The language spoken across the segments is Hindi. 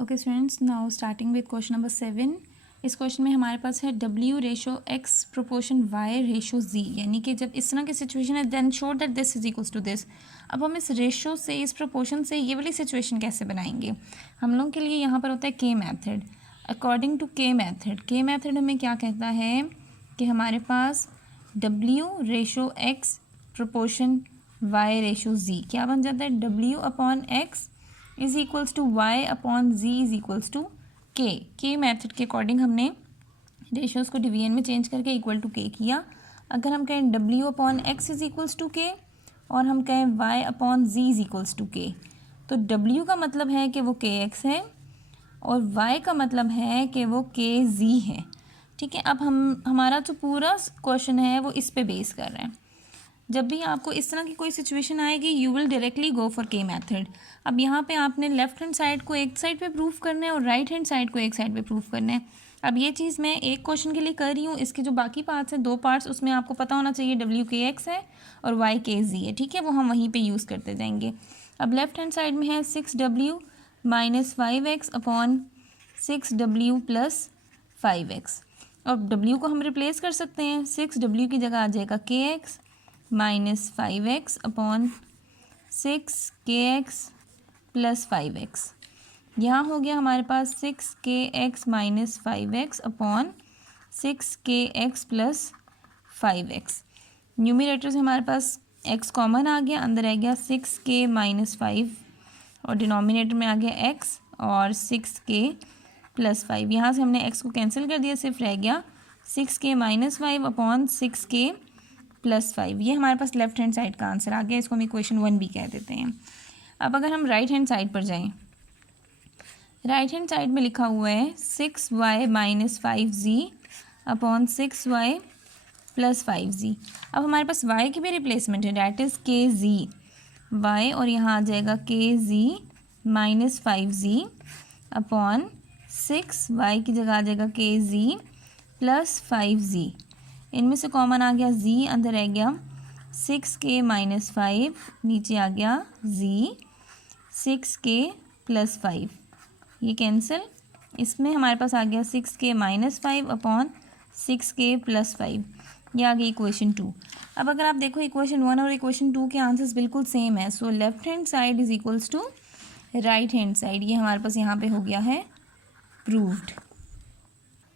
Okay students, now starting with question number 7। इस क्वेश्चन में हमारे पास है W ratio X proportion Y ratio Z, यानी कि जब इस तरह की सिचुएशन है then show that this is equals to this. अब हम इस रेशो से, इस प्रोपोर्शन से ये वाली सिचुएशन कैसे बनाएंगे? हम लोग के लिए यहाँ पर होता है K method. According to K method हमें क्या कहता है कि हमारे पास W ratio X proportion Y ratio Z क्या बन जाता है? W upon X is equals to Y upon Z is equals to K method के अकॉर्डिंग हमने रेशियोज को डिवीजन में चेंज करके इक्वल टू के किया। अगर हम कहें W upon X is equals to K और हम कहें Y upon Z is equals to के, तो डब्ल्यू का मतलब है कि वो के एक्स है और वाई का मतलब है कि वो के जी है। ठीक है, अब हमारा जो पूरा क्वेश्चन है वो इस पे बेस कर रहे हैं। जब भी आपको इस तरह की कोई सिचुएशन आएगी you will directly go for के मैथड। अब यहाँ पे आपने लेफ्ट हैंड साइड को एक साइड पे प्रूफ करना है और राइट हैंड साइड को एक साइड पे प्रूफ करना है। अब ये चीज़ मैं एक क्वेश्चन के लिए कर रही हूँ, इसके जो बाकी पार्ट्स हैं, 2 पार्ट्स, उसमें आपको पता होना चाहिए डब्ल्यू के एक्स है और वाई के जी है। ठीक है, वो हम वहीं पर यूज़ करते जाएंगे। अब लेफ्ट हैंड साइड में है 6W minus 5X upon 6W plus 5X। अब W को हम रिप्लेस कर सकते हैं, 6W की जगह आ जाएगा के x minus 5x upon 6kx plus 5x। यहाँ हो गया हमारे पास 6kx minus 5x upon 6kx plus 5x। Numerator से हमारे पास x कॉमन आ गया, अंदर आ गया 6k माइनस 5 और डिनोमिनेटर में आ गया x और 6k प्लस 5। यहाँ से हमने x को कैंसिल कर दिया, सिर्फ रह गया 6k minus 5 upon 6k plus 5। ये हमारे पास लेफ्ट हैंड साइड का आंसर आ गया, इसको हम इक्वेशन 1 भी कह देते हैं। अब अगर हम राइट हैंड साइड पर जाएं, राइट हैंड साइड में लिखा हुआ है 6y minus 5z upon 6y plus 5z। अब हमारे पास y की भी रिप्लेसमेंट है, डैट इज़ के जी y, और यहाँ आ जाएगा के जी माइनस 5z अपॉन 6y की जगह आ जाएगा के जी प्लस 5z। इनमें से कॉमन आ गया z, अंदर रह गया 6k माइनस 5, नीचे आ गया z 6k प्लस 5, ये कैंसिल। इसमें हमारे पास आ गया 6k minus 5 upon 6k plus 5, ये आ गई इक्वेशन 2। अब अगर आप देखो इक्वेशन 1 और इक्वेशन 2 के आंसर्स बिल्कुल सेम है, so left hand side is equals to right hand side. ये हमारे पास यहाँ पे हो गया है प्रूव्ड।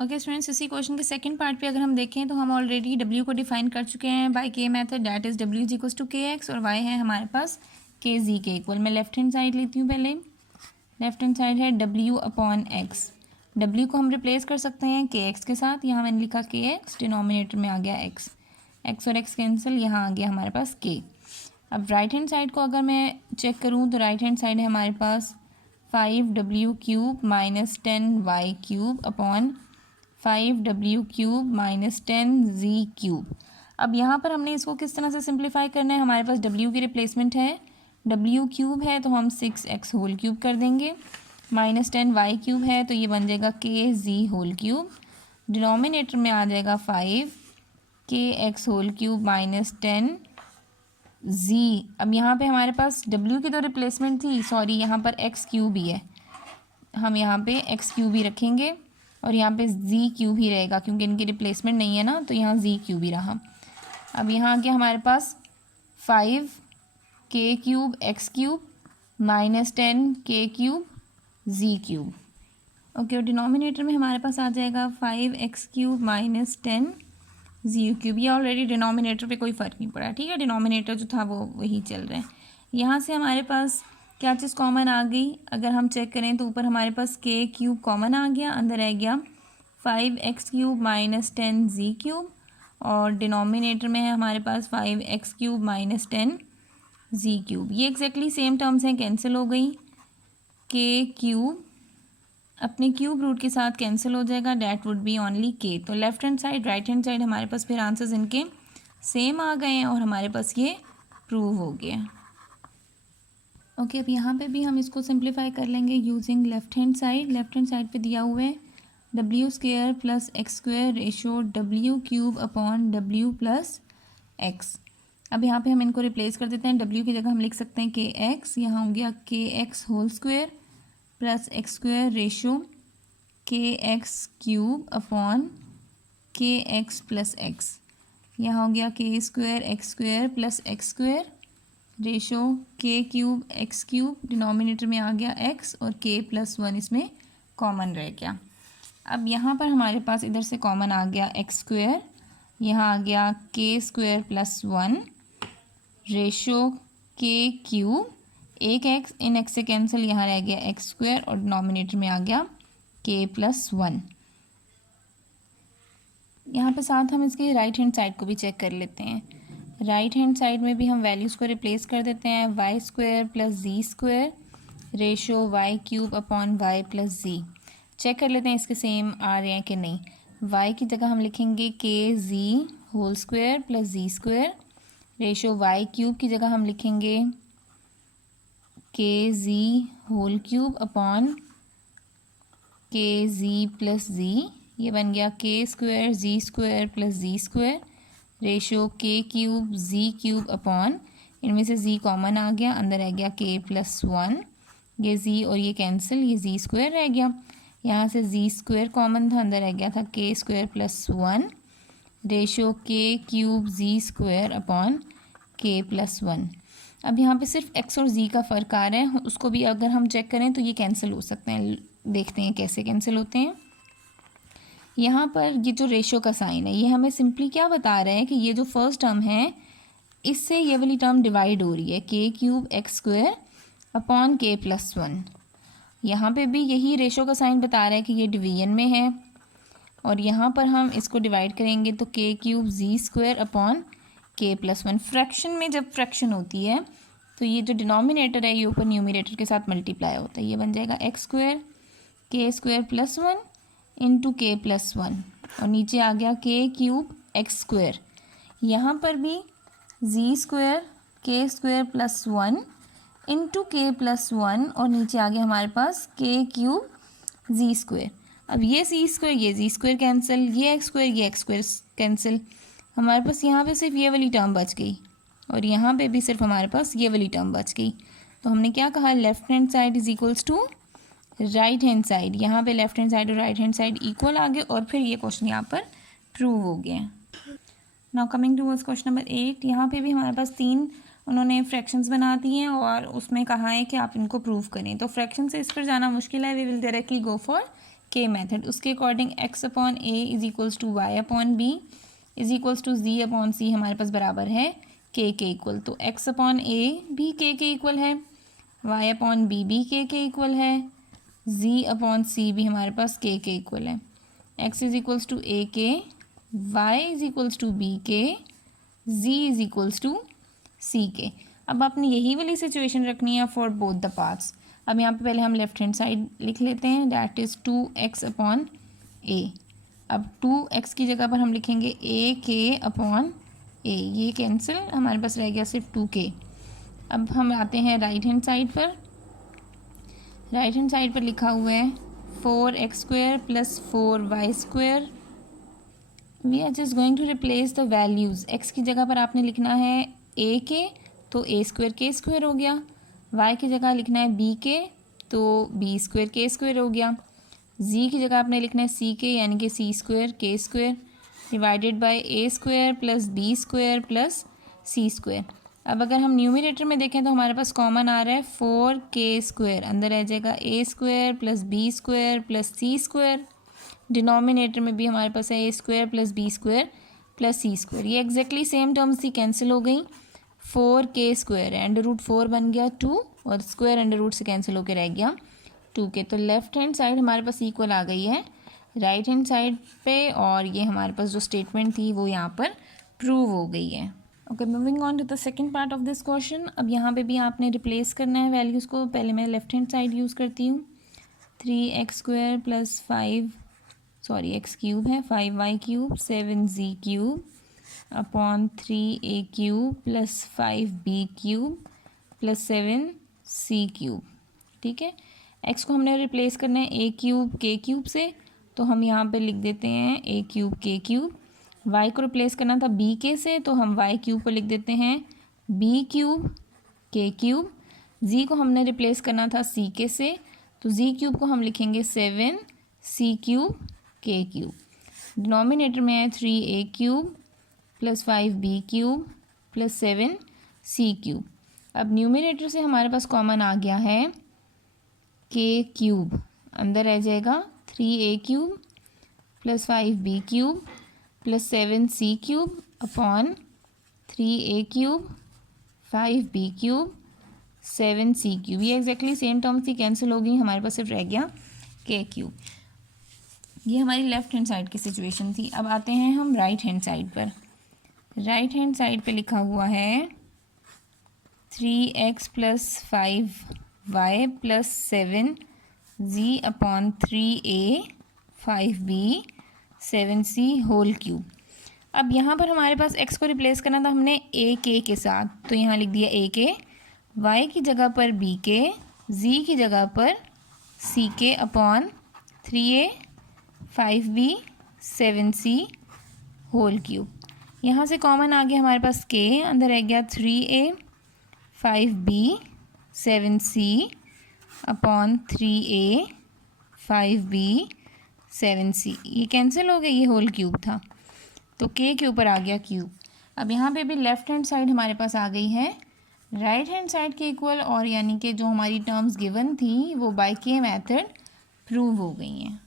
ओके स्टूडेंट्स, इसी क्वेश्चन के सेकंड पार्ट पे अगर हम देखें तो हम ऑलरेडी W को डिफाइन कर चुके हैं by K method, that is W is equals to K X और Y है हमारे पास के जी के इक्वल। मैं लेफ्ट हैंड साइड लेती हूँ पहले। लेफ्ट हैंड साइड है W अपॉन एक्स। W को हम रिप्लेस कर सकते हैं के एक्स के साथ, यहाँ मैंने लिखा के एक्स, डिनोमिनेटर में आ गया एक्स, एक्स और एक्स कैंसिल, यहाँ आ गया हमारे पास के। अब राइट हैंड साइड को अगर मैं चेक करूँ तो राइट हैंड साइड है हमारे पास 5W cube minus 10Y cube upon 5W cube minus 10Z cube. अब यहाँ पर हमने इसको किस तरह से सिंप्लीफाई करना है? हमारे पास W की रिप्लेसमेंट है, W क्यूब है तो हम 6x होल क्यूब कर देंगे, माइनस 10Y क्यूब है तो ये बन जाएगा KZ होल क्यूब, डिनोमिनेटर में आ जाएगा 5kx whole cube minus 10Z। अब यहाँ पे हमारे पास W की तो रिप्लेसमेंट थी, सॉरी यहाँ पर x क्यूब ही है, हम यहाँ पे x क्यूब ही रखेंगे और यहाँ पे z क्यूब ही रहेगा क्योंकि इनकी रिप्लेसमेंट नहीं है ना, तो यहाँ z क्यूब ही रहा। अब यहाँ आ गया हमारे पास 5k cube x cube minus 10k cube z cube. Okay, और डिनोमिनेटर में हमारे पास आ जाएगा 5x cube minus 10z cube. ये ऑलरेडी डिनोमिनेटर पे कोई फ़र्क नहीं पड़ा, ठीक है, डिनोमिनेटर जो था वो वही चल रहा है। यहाँ से हमारे पास क्या चीज़ कॉमन आ गई? अगर हम चेक करें तो ऊपर हमारे पास के क्यूब कॉमन आ गया, अंदर रह गया 5x cube minus 10z cube और डिनोमिनेटर में है हमारे पास 5x cube minus 10z cube. ये एग्जैक्टली सेम टर्म्स हैं, कैंसिल हो गई। के क्यूब अपने क्यूब रूट के साथ कैंसिल हो जाएगा, डैट वुड बी ओनली के। तो left hand side right hand side हमारे पास फिर आंसर्स इनके सेम आ गए हैं और हमारे पास ये प्रूव हो गया। ओके, अब यहाँ पे भी हम इसको सिंप्लीफाई कर लेंगे using left hand side. Left hand side पे दिया हुआ है W square plus X square ratio W cube upon W plus x. अब यहाँ पे हम इनको रिप्लेस कर देते हैं, W की जगह हम लिख सकते हैं के एक्स, यहाँ हो गया K X whole square plus X square ratio K X cube upon K X plus X. यहाँ हो गया K square plus X square ratio K cube X cube, denominator में आ गया एक्स और के प्लस वन इसमें कॉमन रह गया। अब यहाँ पर हमारे पास इधर से कॉमन आ गया एक्स स्क्वायर, यहाँ आ गया K square plus one ratio K cube, एक एक्स इन एक्स से कैंसिल, यहाँ रह गया एक्स स्क्वायर और डिनोमिनेटर में आ गया के प्लस वन। यहाँ पे साथ हम इसके राइट हैंड साइड को भी चेक कर लेते हैं। राइट हैंड साइड में भी हम वैल्यूज़ को रिप्लेस कर देते हैं। Y square plus z square ratio y cube upon y plus z. Check कर लेते हैं इसके सेम आ रहे हैं कि नहीं। वाई की जगह हम लिखेंगे के जी whole square plus z square ratio y cube की जगह हम लिखेंगे के जी होल क्यूब अपॉन के जी प्लस जी। ये बन गया के स्क्वायर जी square plus z square ratio K cube जी क्यूब अपॉन, इनमें से जी कॉमन आ गया, अंदर रह गया के प्लस वन, ये जी और ये कैंसिल, ये जी स्क्वायर रह गया। यहाँ से जी स्क्वायर कॉमन था, अंदर रह गया था के square plus one ratio K cube जी स्क्वायर अपॉन के प्लस वन। अब यहाँ पे सिर्फ एक्स और जी का फ़र्क आ रहा है, उसको भी अगर हम चेक करें तो ये कैंसिल हो सकते हैं। देखते हैं कैसे कैंसिल होते हैं। यहाँ पर ये जो रेशो का साइन है ये हमें सिंपली क्या बता रहा है कि ये जो फर्स्ट टर्म है इससे ये वाली टर्म डिवाइड हो रही है, के क्यूब एक्स स्क्वायर अपॉन के प्लस वन। यहाँ पे भी यही रेशो का साइन बता रहा है कि ये डिवीजन में है, और यहाँ पर हम इसको डिवाइड करेंगे तो के क्यूब जी स्क्वायर अपॉन के प्लस वन। फ्रैक्शन में जब फ्रैक्शन होती है तो ये जो डिनोमिनेटर है ये ऊपर न्यूमिनेटर के साथ मल्टीप्लाई होता है। ये बन जाएगा एक्स स्क्वायर के स्क्वायर प्लस वन इंटू के प्लस वन, और नीचे आ गया के क्यूब एक्स स्क्वायर। यहाँ पर भी जी स्क्वायर के स्क्वायर प्लस वन इंटू के प्लस वन, और नीचे आ गया हमारे पास के क्यूब जी स्क्वायर। अब ये जी स्क्वायर ये जी स्क्वायर कैंसिल, ये एक्स स्क्वायर कैंसिल, हमारे पास यहाँ पे सिर्फ ये वाली टर्म बच गई, और यहाँ पे भी सिर्फ हमारे पास ये वाली टर्म बच गई। तो हमने क्या कहा, left hand side is equals to right hand side. यहाँ पे लेफ्ट हैंड साइड और राइट हैंड साइड इक्वल आ गए, और फिर ये क्वेश्चन यहाँ पर प्रूव हो गया। Now coming to question number 8। यहाँ पे भी हमारे पास तीन उन्होंने फ्रैक्शंस बना दी हैं और उसमें कहा है कि आप इनको प्रूव करें। तो फ्रैक्शन से इस पर जाना मुश्किल है, we will directly go for k method. उसके according x upon a is equals to Y upon b is equals to z upon c हमारे पास बराबर है के इक्वल। तो एक्स अपॉन ए भी के इक्वल है, वाई अपॉन बी भी के इक्वल है, जी अपॉन सी भी हमारे पास के इक्वल है। X is equals to A K, Y is equals to B K, Z is equals to C K. अब आपने यही वाली सिचुएशन रखनी है फॉर बोथ द पार्ट्स। अब यहाँ पे पहले हम लेफ्ट हैंड साइड लिख लेते हैं, दैट इज़ 2x अपॉन ए। अब 2x की जगह पर हम लिखेंगे ए के अपॉन ए, ये कैंसिल, हमारे पास रह गया सिर्फ 2k। अब हम आते हैं राइट हैंड साइड पर। राइट हैंड साइड पर लिखा हुआ है 4x square plus 4y square. We are just going to replace the values. x की जगह पर आपने लिखना है a के, तो a स्क्वायर के स्क्वायर हो गया। y की जगह लिखना है b के, तो b स्क्वायर के स्क्वायर हो गया। z की जगह आपने लिखना है c के, यानी कि c स्क्वायर के square divided by a square plus b square plus c square. अब अगर हम न्यूमिनेटर में देखें तो हमारे पास कॉमन आ रहा है 4k स्क्वायर, अंदर रह जाएगा a square plus b square plus c square. Denominator में भी हमारे पास है a square plus b square plus c square. ये एग्जैक्टली सेम टर्म्स थी, कैंसिल हो गई। 4k स्क्वायर है, अंडर रूट 4 बन गया 2, और स्क्वायर अंडर रूट से कैंसिल होकर रह गया 2k। तो लेफ्ट हैंड साइड हमारे पास इक्वल आ गई है राइट हैंड साइड पे, और ये हमारे पास जो स्टेटमेंट थी वो यहाँ पर प्रूव हो गई है। Okay, moving on to the second part of this question. अब यहाँ पे भी आपने रिप्लेस करना है वैल्यूज़ को। पहले मैं लेफ्ट हैंड साइड यूज़ करती हूँ। 3x square plus x cube है, 5y cube 7z cube upon 3a cube plus 5b cube plus 7c cube. ठीक है, x को हमने रिप्लेस करना है a क्यूब k क्यूब से, तो हम यहाँ पे लिख देते हैं a cube k cube. y को रिप्लेस करना था b k से, तो हम y क्यूब को लिख देते हैं b cube k cube. z को हमने रिप्लेस करना था c k से, तो जी क्यूब को हम लिखेंगे 7c³ k³। डिनोमिनेटर में है 3a³ + 5b³ + 7c³। अब न्यूमिनेटर से हमारे पास कॉमन आ गया है k³, अंदर रह जाएगा 3a³ + 5b³ + 7c³ upon 3a³, 5b³, 7c³। ये एग्जैक्टली सेम टर्म्स थी, कैंसिल हो गई, हमारे पास सिर्फ रह गया k³। ये हमारी लेफ्ट हैंड साइड की सिचुएशन थी। अब आते हैं हम राइट हैंड साइड पर। राइट हैंड साइड पे लिखा हुआ है 3x + 5y + 7z upon 3a, 5b, 7c whole cube. अब यहाँ पर हमारे पास x को रिप्लेस करना था हमने a k के साथ, तो यहाँ लिख दिया a k, y की जगह पर b k, z की जगह पर c k upon 3a, 5b, 7c whole cube. यहाँ से कॉमन आ गया हमारे पास k, अंदर रह गया 3a, 5b, 7c upon 3a, 5b, 7c। ये कैंसिल हो गया, ये होल क्यूब था, तो k के ऊपर आ गया क्यूब। अब यहाँ पे भी लेफ़्ट हैंड साइड हमारे पास आ गई है राइट हैंड साइड के इक्वल, और यानी कि जो हमारी टर्म्स गिवन थी वो बाय के मेथड प्रूव हो गई हैं।